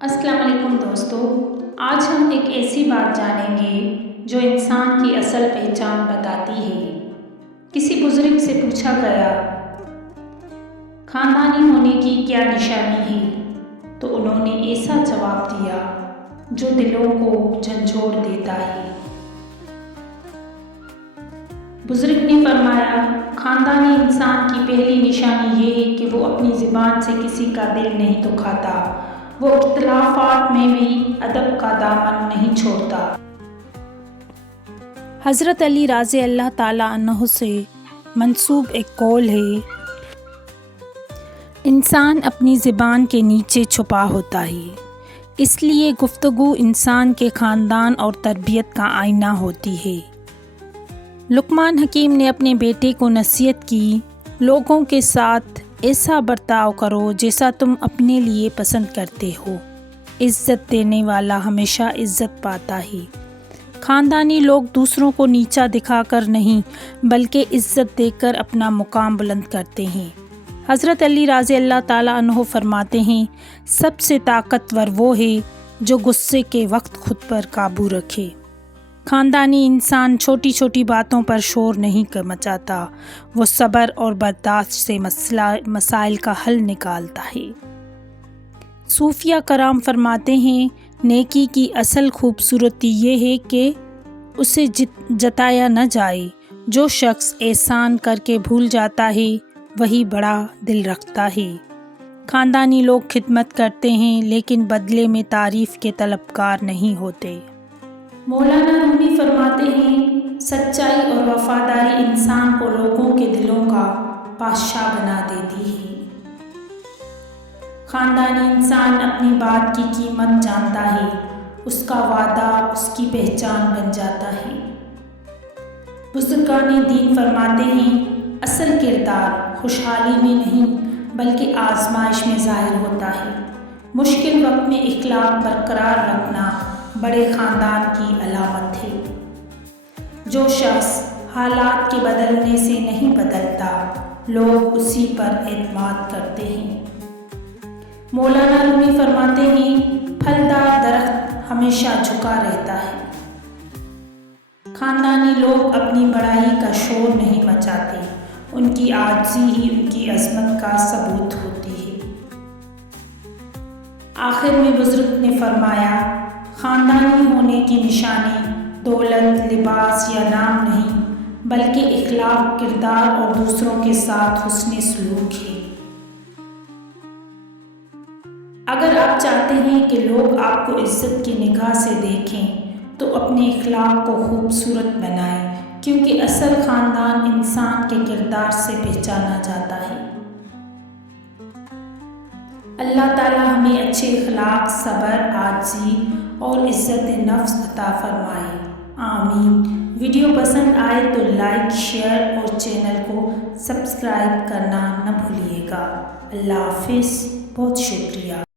السلام علیکم دوستو، آج ہم ایک ایسی بات جانیں گے جو انسان کی اصل پہچان بتاتی ہے۔ کسی بزرگ سے پوچھا گیا، خاندانی ہونے کی کیا نشانی ہے؟ تو انہوں نے ایسا جواب دیا جو دلوں کو جھنجھوڑ دیتا ہے۔ بزرگ نے فرمایا، خاندانی انسان کی پہلی نشانی یہ ہے کہ وہ اپنی زبان سے کسی کا دل نہیں دکھاتا، وہ اختلافات میں بھی ادب کا دامن نہیں چھوڑتا۔ حضرت علی رضی اللہ تعالیٰ عنہ سے منسوب ایک قول ہے، انسان اپنی زبان کے نیچے چھپا ہوتا ہے، اس لیے گفتگو انسان کے خاندان اور تربیت کا آئینہ ہوتی ہے۔ لقمان حکیم نے اپنے بیٹے کو نصیحت کی، لوگوں کے ساتھ ایسا برتاؤ کرو جیسا تم اپنے لیے پسند کرتے ہو، عزت دینے والا ہمیشہ عزت پاتا ہے۔ خاندانی لوگ دوسروں کو نیچا دکھا کر نہیں بلکہ عزت دے کر اپنا مقام بلند کرتے ہیں۔ حضرت علی رضی اللہ تعالیٰ عنہ فرماتے ہیں، سب سے طاقتور وہ ہے جو غصے کے وقت خود پر قابو رکھے۔ خاندانی انسان چھوٹی چھوٹی باتوں پر شور نہیں مچاتا، وہ صبر اور برداشت سے مسائل کا حل نکالتا ہے۔ صوفیہ کرام فرماتے ہیں، نیکی کی اصل خوبصورتی یہ ہے کہ اسے جتایا نہ جائے۔ جو شخص احسان کر کے بھول جاتا ہے وہی بڑا دل رکھتا ہے۔ خاندانی لوگ خدمت کرتے ہیں لیکن بدلے میں تعریف کے طلبگار نہیں ہوتے۔ مولانا رومی فرماتے ہیں، سچائی اور وفاداری انسان کو لوگوں کے دلوں کا بادشاہ بنا دیتی ہے۔ خاندانی انسان اپنی بات کی قیمت جانتا ہے، اس کا وعدہ اس کی پہچان بن جاتا ہے۔ بزرگان دین فرماتے ہیں، اصل کردار خوشحالی میں نہیں بلکہ آزمائش میں ظاہر ہوتا ہے۔ مشکل وقت میں اخلاق برقرار رکھنا بڑے خاندان کی علامت ہے۔ جو شخص حالات کے بدلنے سے نہیں بدلتا، لوگ اسی پر اعتماد کرتے ہیں۔ مولانا رومی فرماتے ہیں، پھلدار درخت ہمیشہ جھکا رہتا ہے۔ خاندانی لوگ اپنی بڑائی کا شور نہیں مچاتے، ان کی عاجزی ہی ان کی عظمت کا ثبوت ہوتی ہے۔ آخر میں بزرگ نے فرمایا، خاندانی ہونے کی نشانی دولت، لباس یا نام نہیں بلکہ اخلاق، کردار اور دوسروں کے ساتھ حسن سلوک ہے۔ اگر آپ چاہتے ہیں کہ لوگ آپ کو عزت کی نگاہ سے دیکھیں تو اپنے اخلاق کو خوبصورت بنائیں، کیونکہ اصل خاندان انسان کے کردار سے پہچانا جاتا ہے۔ اللہ تعالیٰ ہمیں اچھے اخلاق، صبر، عاجزی اور عزت نفس عطا فرمائے، آمین۔ ویڈیو پسند آئے تو لائک، شیئر اور چینل کو سبسکرائب کرنا نہ بھولیے گا۔ اللہ حافظ، بہت شکریہ۔